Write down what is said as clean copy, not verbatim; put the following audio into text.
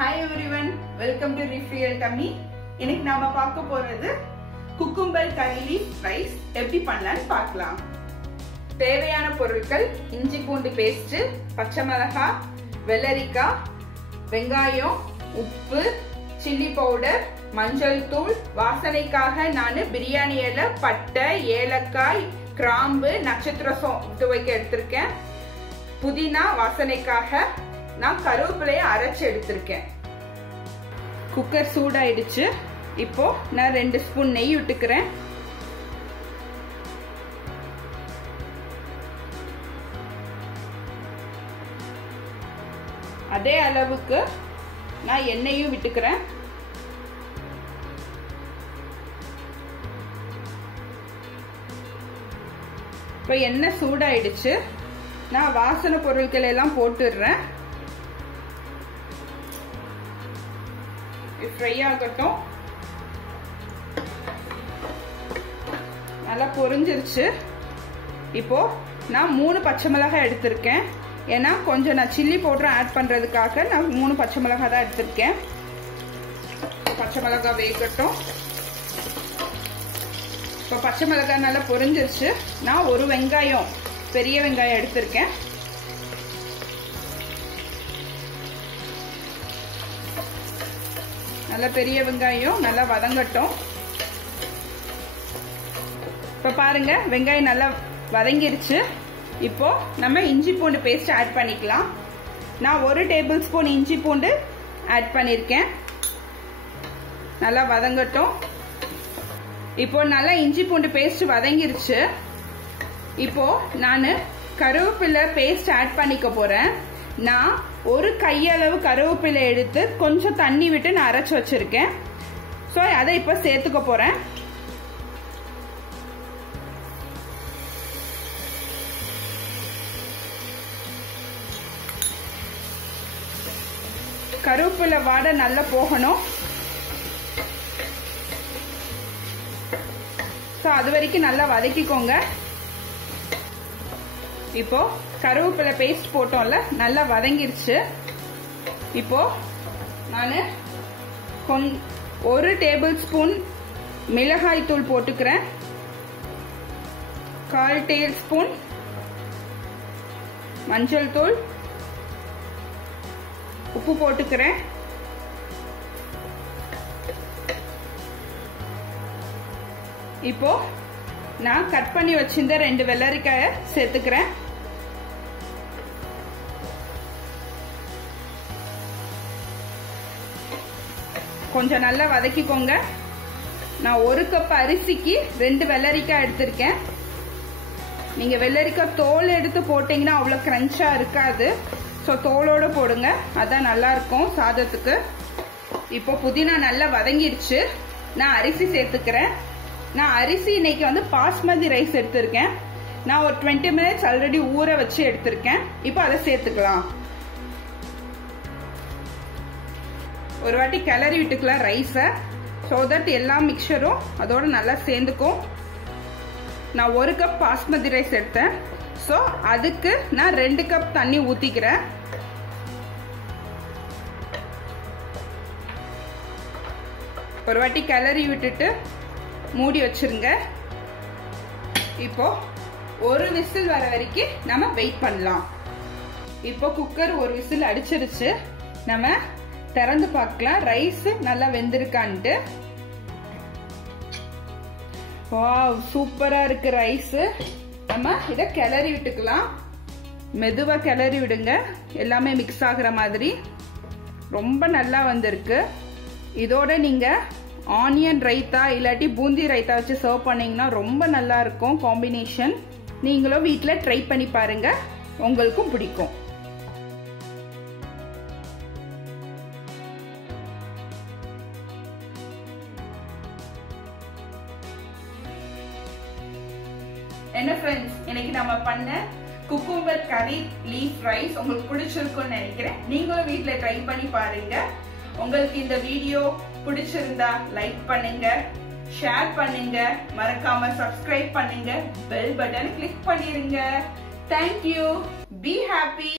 Hi everyone, welcome to Refreal Tummy. இன்னைக்கு நாம பார்க்க போறது குக்கும்பர் கறி லீஃப் ரைஸ் எப்படி பண்ணலாம்னு பார்க்கலாம். தேவையான பொருட்கள் இஞ்சி பூண்டு பேஸ்ட், பச்சை மிளகாய், வெள்ளரிக்காய், வெங்காயம், உப்பு, சில்லி பவுடர், மஞ்சள் தூள், வாசனைக்காக நான் பிரியாணி இலை, பட்டை, ஏலக்காய், கிராம்பு, நட்சத்திர துவைக்க எடுத்திருக்கேன். புதினா வாசனைக்காக நான் கருவேப்பிலையை அரைச்சு எடுத்திருக்கேன். குக்கர் சூடாயிடுச்சு. இப்போ நான் 2 ஸ்பூன் நெய் விட்டுக்கிறேன். அதே அளவுக்கு நான் எண்ணெயும் விட்டுக்கிறேன். இப்போ எண்ணெய் சூடாயிடுச்சு. நான் வாசனை பொருட்கள் எல்லாம் போட்டுடுறேன். ஃப்ரை ஆகட்டும். நல்லா பொரிஞ்சிருச்சு. இப்போ நான் 3 பச்சை மிளகாய் எடுத்திருக்கேன். ஏன்னா கொஞ்சம் நான் சில்லி பவுடர் ஆட் பண்றதுக்காக நான் 3 பச்சை மிளகாய் தான் எடுத்திருக்கேன். பச்சை மிளகாய் வேகட்டும். இப்போ பச்சை மிளகாய் நல்லா பொரிஞ்சிருச்சு. நான் ஒரு வெங்காயம், பெரிய வெங்காயம் எடுத்திருக்கேன். நல்லா பெரிய வெங்காயம் நல்லா வதங்கட்டும். இப்ப பாருங்க, வெங்காயம் நல்லா வதங்கிருச்சு. இப்போ நம்ம இஞ்சி பூண்டு பேஸ்ட் ஆட் பண்ணிக்கலாம். நான் 1 டேபிள் ஸ்பூன் இஞ்சி பூண்டு ஆட் பண்ணிருக்கேன். நல்லா வதங்கட்டும். இப்போ நல்லா இஞ்சி பூண்டு பேஸ்ட் வதங்கிருச்சு. இப்போ நான் கருவேப்பிலை பேஸ்ட் ஆட் பண்ணிக்க போறேன். நான் ஒரு கையளவு கருவேப்பிலை எடுத்து கொஞ்சம் தண்ணி விட்டு நான் அரைச்சு வச்சிருக்கேன். சோ அதை இப்ப சேர்த்துக்க போறேன். கருவேப்பிலை வாடை நல்லா போகணும். சோ அது வரைக்கும் நல்லா வதக்கிக்கோங்க. இப்போ கருவேப்பிலை பேஸ்ட் போட்டோம்ல, நல்லா வதங்கிருச்சு. இப்போ நான் 1 டேபிள் ஸ்பூன் மிளகாய் தூள் போட்டுக்கிறேன். 1/4 டீஸ்பூன் மஞ்சள் தூள், உப்பு போட்டுக்கிறேன். இப்போ நான் கட் பண்ணி வச்சிருந்த 2 வெள்ளரிக்காயை சேர்த்துக்கிறேன். கொஞ்சம் நல்லா வதக்கிக்கோங்க. நான் 1 கப் அரிசிக்கு 2 வெள்ளரிக்காய் எடுத்திருக்கேன். நீங்க வெள்ளரிக்காய் தோல் எடுத்து போட்டீங்கன்னா அவ்வளவு கிரன்ச்சா இருக்காது. சோ தோலோட போடுங்க, அதான் நல்லா இருக்கும் சாதத்துக்கு. இப்போ புதினா நல்லா வதங்கிருச்சு. நான் அரிசி சேர்த்துக்கிறேன். நான் அரிசி இன்னைக்கு வந்து பாஸ்மதி ரைஸ் எடுத்திருக்கேன். நான் ஒரு 20 மினிட்ஸ் ஆல்ரெடி ஊற வச்சு எடுத்திருக்கேன். இப்போ அதை சேர்த்துக்கலாம். ஒரு வாட்டி கிளறி விட்டுக்கலாம் ரைஸை. சோ தட் எல்லா மிக்சரும் அதோட நல்லா சேர்ந்துக்கும். நான் 1 கப் பாஸ்மதி ரைஸ் எடுத்தேன். சோ அதுக்கு நான் 2 கப் தண்ணி ஊத்திக்கிறேன். ஒரு வாட்டி கிளறி விட்டுட்டு மூடி வச்சிருங்க. இப்போ ஒரு விசில் வர வரைக்கும் நம்ம வெயிட் பண்ணலாம். இப்போ குக்கர் ஒரு விசில் அடிச்சிருச்சு. நம்ம திறந்து பார்க்கலாம் ரைஸ் நல்லா வெந்திருக்கான்ட்டு. வாவ், சூப்பரா இருக்கு ரைஸ். நம்ம இத கிளறி விட்டுக்கலாம். மெதுவா கிளறி விடுங்க, எல்லாமே மிக்ஸ் ஆகுற மாதிரி. ரொம்ப நல்லா வந்திருக்கு. இதோட நீங்க ஆனியன் ரைத்தா இல்லாட்டி பூந்தி ரைத்தா வச்சு சர்வ் பண்ணீங்கன்னா ரொம்ப நல்லா இருக்கும் காம்பினேஷன். நீங்களும் வீட்ல ட்ரை பண்ணி பாருங்க, உங்களுக்கும் பிடிக்கும். என்ன ஃப்ரெண்ட்ஸ், இன்னைக்கு நம்ம பண்ண குக்கும்பர் கறி லீஃப் ரைஸ் உங்களுக்கு பிடிச்சிருக்கும்னு நினைக்கிறேன். நீங்களும் வீட்ல ட்ரை பண்ணி பாருங்க. உங்களுக்கு இந்த வீடியோ பிடிச்சிருந்தா லைக் பண்ணுங்க, ஷேர் பண்ணுங்க, மறக்காம சப்ஸ்கிரைப் பண்ணுங்க, பெல் பட்டனை கிளிக் பண்ணிருங்க. Thank you. Be happy.